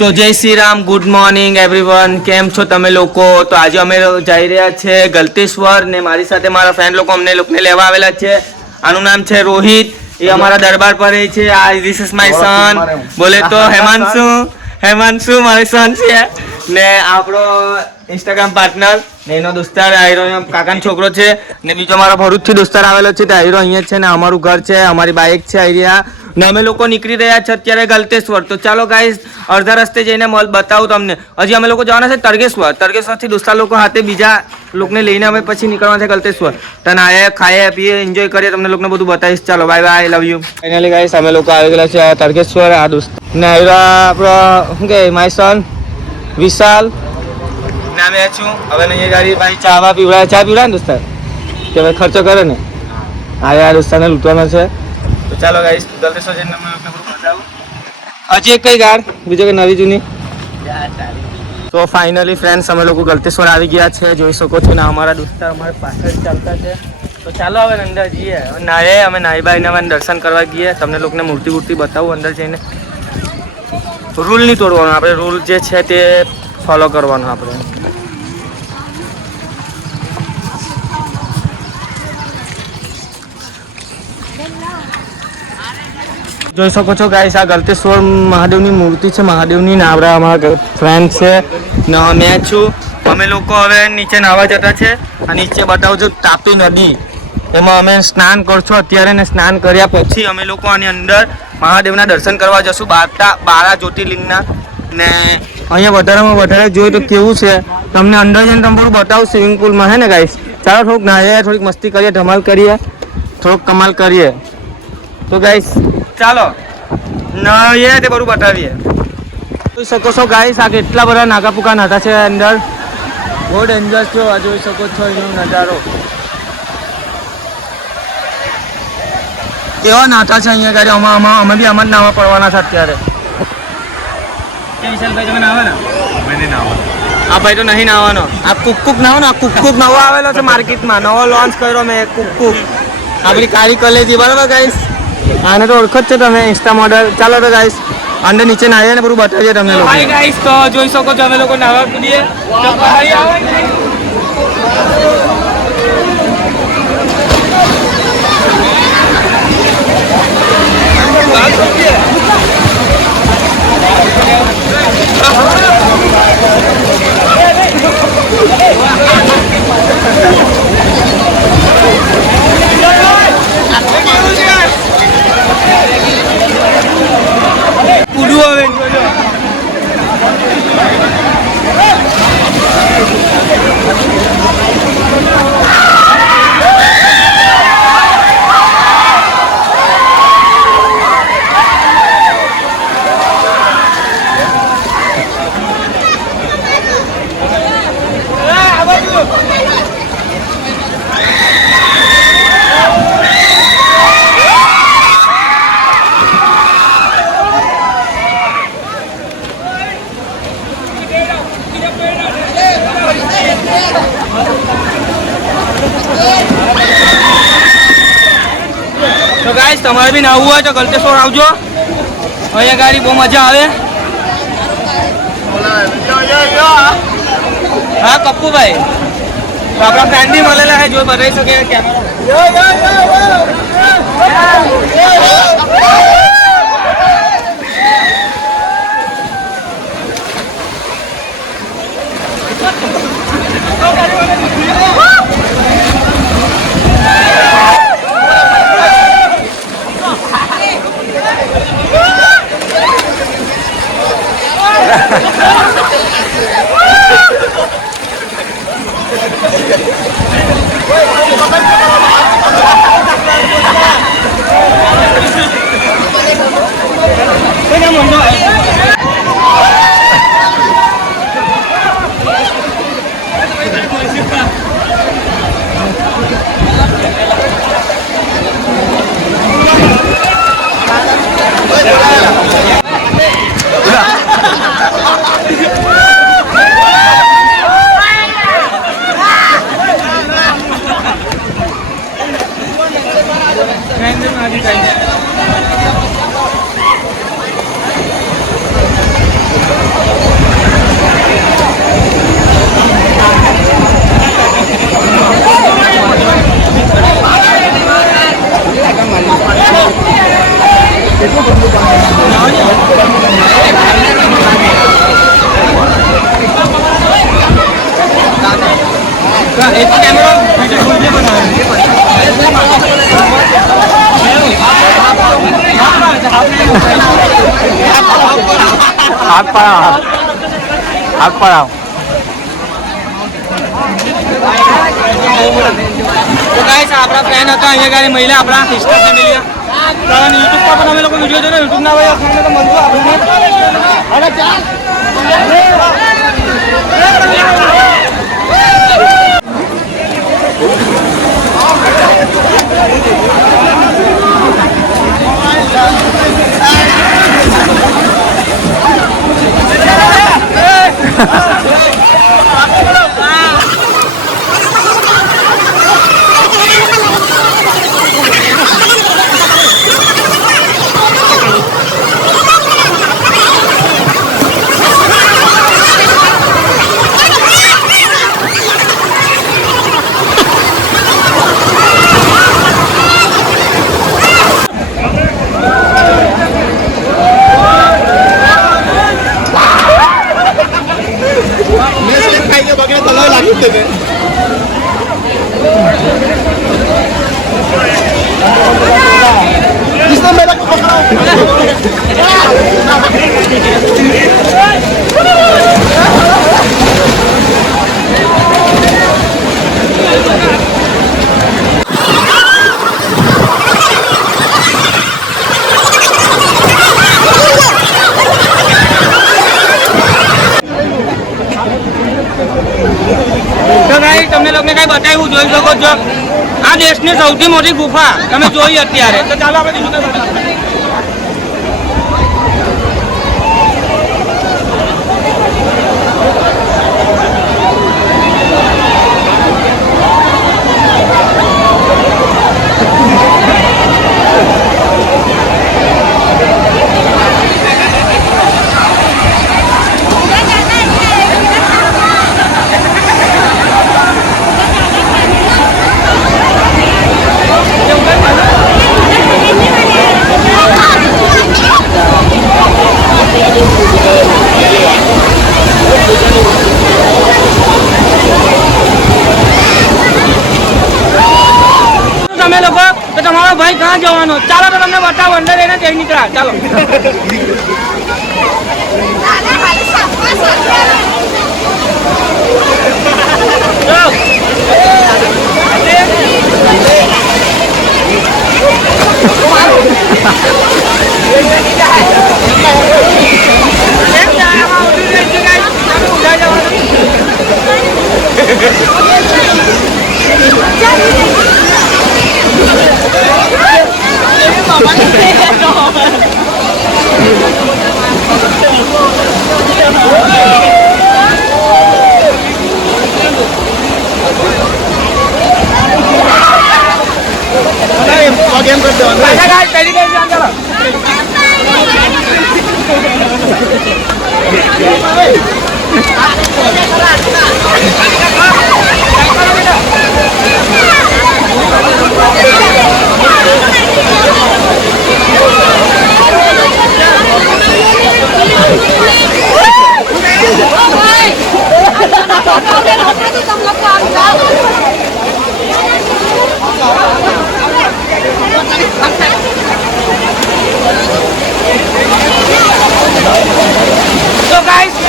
તો જય Shri Ram, good morning everyone. કેમ છો તમે લોકો? તો આજે અમે જઈ રહ્યા છે ગલતેશ્વર ને મારી સાથે મારા ફ્રેન્ડ લોકો અમને લોકોને લેવા આવેલા છે. આનું નામ છે રોહિત. એ અમારા દરબાર પર રહે છે. આ ધીસ ઇઝ માય સન. બોલે તો હેમાંશુ મારી સન છે ને આપણો ઇન્સ્ટાગ્રામ પાર્ટનર ને એનો દોસ્તાર આયરો કાકાનો છોકરો છે ને બીજો મારો ભરૂચથી દોસ્તાર આવેલો છે. તે આયરો અહીંયા છે ને અમારું ઘર છે, અમારી બાઇક છે આયરિયા ને અમે લોકો નીકળી રહ્યા છે અત્યારે ગલતેશ્વર. તો ચાલો ગાઈઝ અડધા રસ્તે જઈને મોલ બતાવું તમને. હજી અમે લોકો જવાના છે તરગેશ્વરથી દોસ્તાર લોકો હાથે બીજા લોકોને લઈને અમે પછી નીકળવાના છે ગલતેશ્વર. તને આયે ખાઈએ પીએ એન્જોય કરીએ, તમને લોકોને બધું બતાવીશ. ચાલો bye bye, love you. Finally guys અમે લોકો આવી ગયેલા છે તરગેશ્વર. આ દોસ્ત ને આપણો શું કે માય સન વિશાલ ને અમે છું. હવે નહીં ગાડી ભાઈ ચા પીવડાવે ને દોસ્તાર કે ભાઈ ખર્ચો કરે ને આ દોસ્તારને લૂંટવાનો છે. તો ચાલો ગાઈસ ગલતેશ્વર જઈને અમે લોકોને બધું બતાવું. હજી એક કઈ ગાડ બીજો કે નવી જૂની. તો ફાઇનલી ફ્રેન્ડ્સ અમે લોકો ગલતેશ્વર આવી ગયા છે. જોઈ શકો છો ને અમારા દોસ્તાર અમારે પાછળ ચાલતા છે. તો ચાલો હવે અંદર જઈએ. નાયે અમે નાઈ બાઈને અમે દર્શન કરવા ગઈએ. તમને લોકોને મૂર્તિ બતાવું અંદર જઈને. રૂલ નહીં તોડવાનો આપણે, રૂલ જે છે તે ફોલો કરવાનો આપણે. જોઈ શકો છો ગાઈસ આ ગલતેશ્વર મહાદેવની મૂર્તિ છે. મહાદેવની નાવડા અમારા ફ્રેન્ડ છે ને મેં છું. અમે લોકો હવે નીચે નાહવા જતા છે. આ નીચે બતાવું છું તાપી નદી. એમાં અમે સ્નાન કરશું અત્યારે ને સ્નાન કર્યા પછી અમે લોકો આની અંદર મહાદેવના દર્શન કરવા જશું. 12 જ્યોતિર્લિંગના. ને અહીંયા વધારે જોઈએ તો કેવું છે તમને અંદર જઈને તમે બધું બતાવું સ્વિમિંગ પુલમાં. હે ને ગાઈસ ચાલો થોડુંક નાહીએ, થોડીક મસ્તી કરીએ, ધમાલ કરીએ, થોડુંક કમાલ કરીએ. તો ગાઈસ ચાલો નાહીએ તે બધું બતાવીએ. જોઈ શકો છો ગાઈસ આ કેટલા બધા નાગાપુકા નાતા છે અંદર. બહુ ડેન્જરસ છો. આ જોઈ શકો છો એનો નજારો કેવા નાતા છે અહીંયા ગાડી. અમે બી આમાં જ નાવા પડવાના છે અત્યારે. વિશાલભાઈ તમે નાવા ના? આ ભાઈ તો નહીં નાવાનો. આ કુક નાવો ને. આ કુક નવો આવેલો છે માર્કેટમાં, નવો લોન્ચ કર્યો મેં કુક. આપણી કાળી કલેજી બરાબર ગાઈસ. આને તો ઓળખો જ છો તમે, ઇન્સ્ટા મોડલ. ચાલો તો ગાઈસ અંદર નીચે નાહીએ ને બધું બતાવીએ તમને લોકો. હાય ગાઈસ તો જોઈ શકો છો અમે લોકો નાહવા કૂદીએ. તો બહાર આવો. તો ગાઈસ તમારે બી નાવું હોય તો ગલતેશ્વર આવજો. અહીંયા ગાડી બહુ મજા આવે. હા કપ્પુભાઈ તો આપણા ફ્રેન્ડ બી મળેલા છે, જો બતાવી શકે કેમેરા. હાથ પડાવ, હાથ પડાવ. તો ગાઈસ આપણા ફ્રેન્ડ હતા અહીંયા ગાડી મહિલા આપણા સિસ્ટર ફેમિલી કારણ યુટ્યુબ પર પણ અમે લોકો વિડીયો જોયો યુટ્યુબ ના હોય ફ્રેન્ડ તો મળજો આપણને અરે ચાલ તમને લોકોને કઈ બતાવ્યું જોઈ શકો છો આ દેશની સૌથી મોટી ગુફા તમે જોઈ અત્યારે તો ચાલો આપણે બીજું કઈ બતાવીએ તમે લોકો તો તમારો ભાઈ ક્યાં જવાનો ચાલો તો તમને બતાવો અંદર એને જઈ નીકળ્યા ચાલો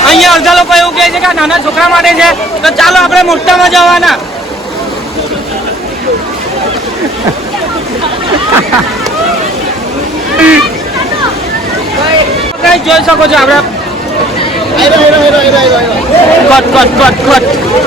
અહીંયા અડધા લોકો એવું કહે છે કે નાના છોકરા માટે છે તો ચાલો આપણે મોટામાં જવાના જોઈ શકો છો આપણે કટ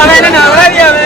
હવે એને નવરાવી હવે.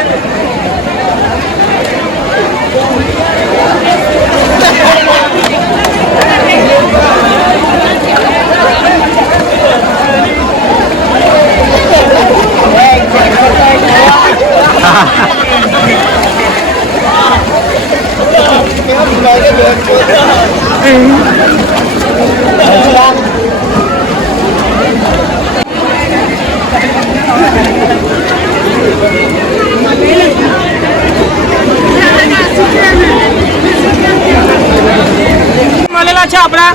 મળેલા છે આપણા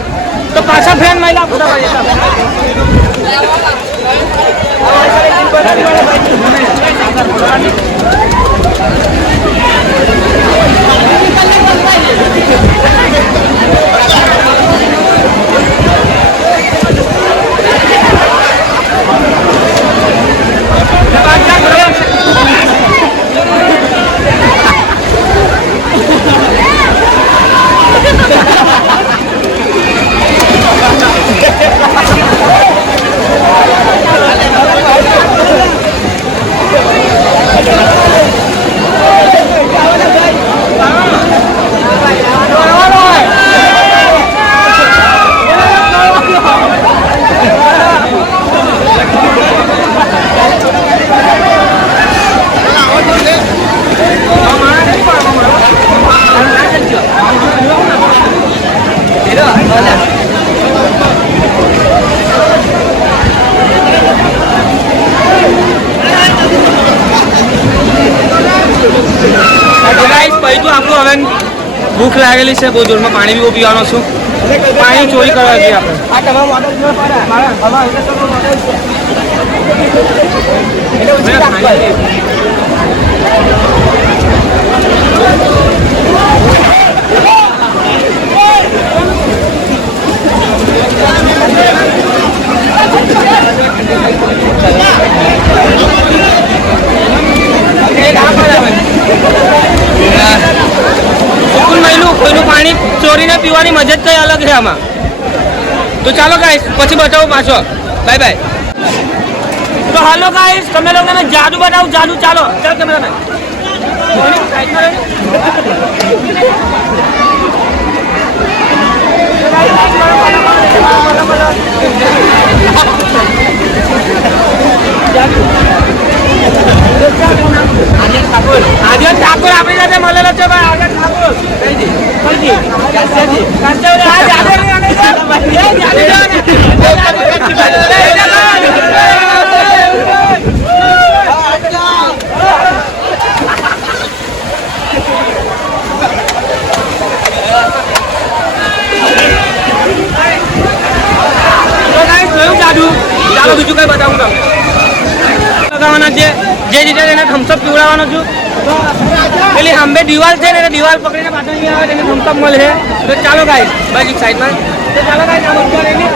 તો પાછા ફ્રેન્ડ મળેલા ભૂખ લાગેલી છે બહુ જોરમાં પાણી બી બહુ પીવાનો છું પાણી ચોરી કરવા જઈએ કોઈનું પાણી ચોરીને પીવાની મજા જ કઈ અલગ છે આમાં. તો ચાલો ગાઈસ પછી બતાવું પાછો. Bye bye. તો હાલો ગાઈસ તમે લોકોને જાદુ બતાવું જાદુ. ચાલો ચાલો કેમેરામેન. આર્યન ઠાકોર આપણી સાથે મળેલો છે ભાઈ. આર્યન ઠાકોર ચાલો બીજું કઈ બતાવું તમને લગાવવાના છે જે રીતે એને થમ્સઅપ પીવડાવવાનો છું. પેલી સાંભે દિવાલ છે ને દિવાલ પકડીને પાછળ નહીં આવે તેને થમ્સઅપ મળે. તો ચાલો ગાઈસ બસ એક સાઈડમાં. તો ચાલો ગાઈસ આ બધું લઈને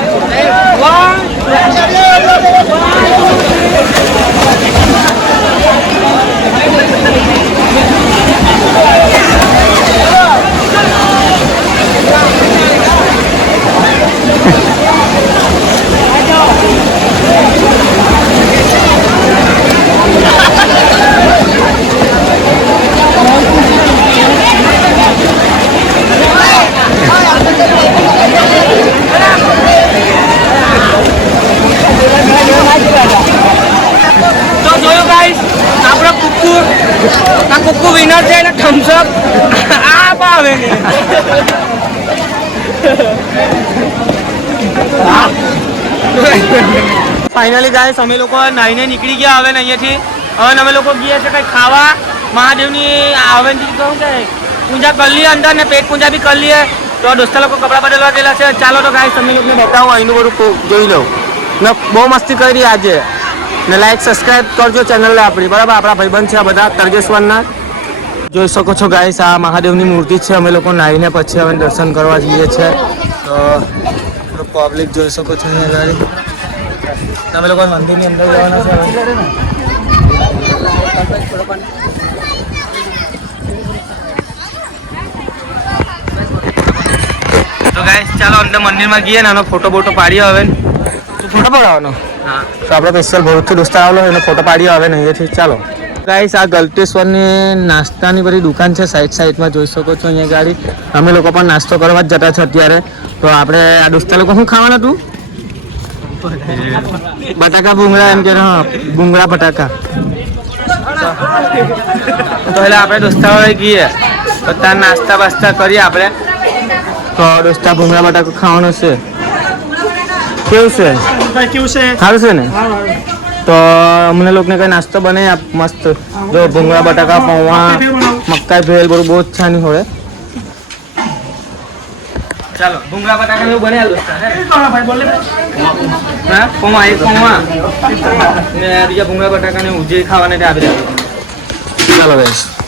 કુકુ વિનર છે ને થમ્સઅપ આ ભાવે ફાઇનલી ગાઈસ અમે લોકો નાઈને નીકળી ગયા હવે અહીંયાથી. હવે અમે લોકો ગયા છે કંઈ ખાવા મહાદેવની હવેલી કહું કે પૂજા કરી લઈએ અંદર ને પેટ પૂજા બી કરી લઈએ. તો દોસ્તા લોકો કપડાં બદલવા ગયેલા છે. ચાલો તો ગાઈસ તમે લોકોને બતાવો અહીંનું બધું જોઈ લઉં ને બહુ મસ્તી કરી આજે ને લાઈક સબસ્ક્રાઈબ કરજો ચેનલને આપણી બરાબર. આપણા ભાઈબંધ છે આ બધા તરગેશ્વરના જોઈ શકો છો ગાઈસ. આ મહાદેવની મૂર્તિ છે. અમે લોકો નાહીને પછી હવે દર્શન કરવા જઈએ છીએ. તો પબ્લિક જોઈ શકો છો અહીંયા ગાડી. અમે લોકો મંદિરની અંદર જવાના છે. તો ગાઈસ ચાલો અંદર મંદિરમાં ગઈએ ને આનો ફોટો બોટો પાડીએ હવે. ફોટો પડાવવાનો હા. તો આપણે સ્પેશિયલ ભરૂચથી દોસ્ત આવેલો એનો ફોટો પાડીએ હવે ને અહીંયાથી. ચાલો ગાઈસ આ ગલતેશ્વરની નાસ્તાની બધી દુકાન છે, સાઈડમાં જોઈ શકો છો અહીંયા ગાડી. અમે લોકો પણ નાસ્તો કરવા જ જતા છે અત્યારે. તો આપણે આ દોસ્તા લોકો શું ખાવાના તું? બટાકા ભૂંગળા એમ કે હા, ભૂંગળા બટાકા. તો એટલે આપણે દોસ્તા વાળા ગઈએ તો ત્યાં નાસ્તા બાસ્તા કરીએ આપણે. તો દોસ્તા ભૂંગળા બટાકા ખાવાનો છે. કેવું છે? સારું છે ને? તો અમને લોકોને કઈ નાસ્તો બનાવી આપ મસ્ત. જો ભૂંગળા બટાકા પૌવા મકાઈ ભેલ બધું બહુ જ છાની હોય. ચાલો ભૂંગળા બટાકા એવું બને હા પૌવા એક પૌવા ને બીજા ભૂંગળા બટાકા ને ઉજે ખાવાને આપી દે. ચાલો ગાઈસ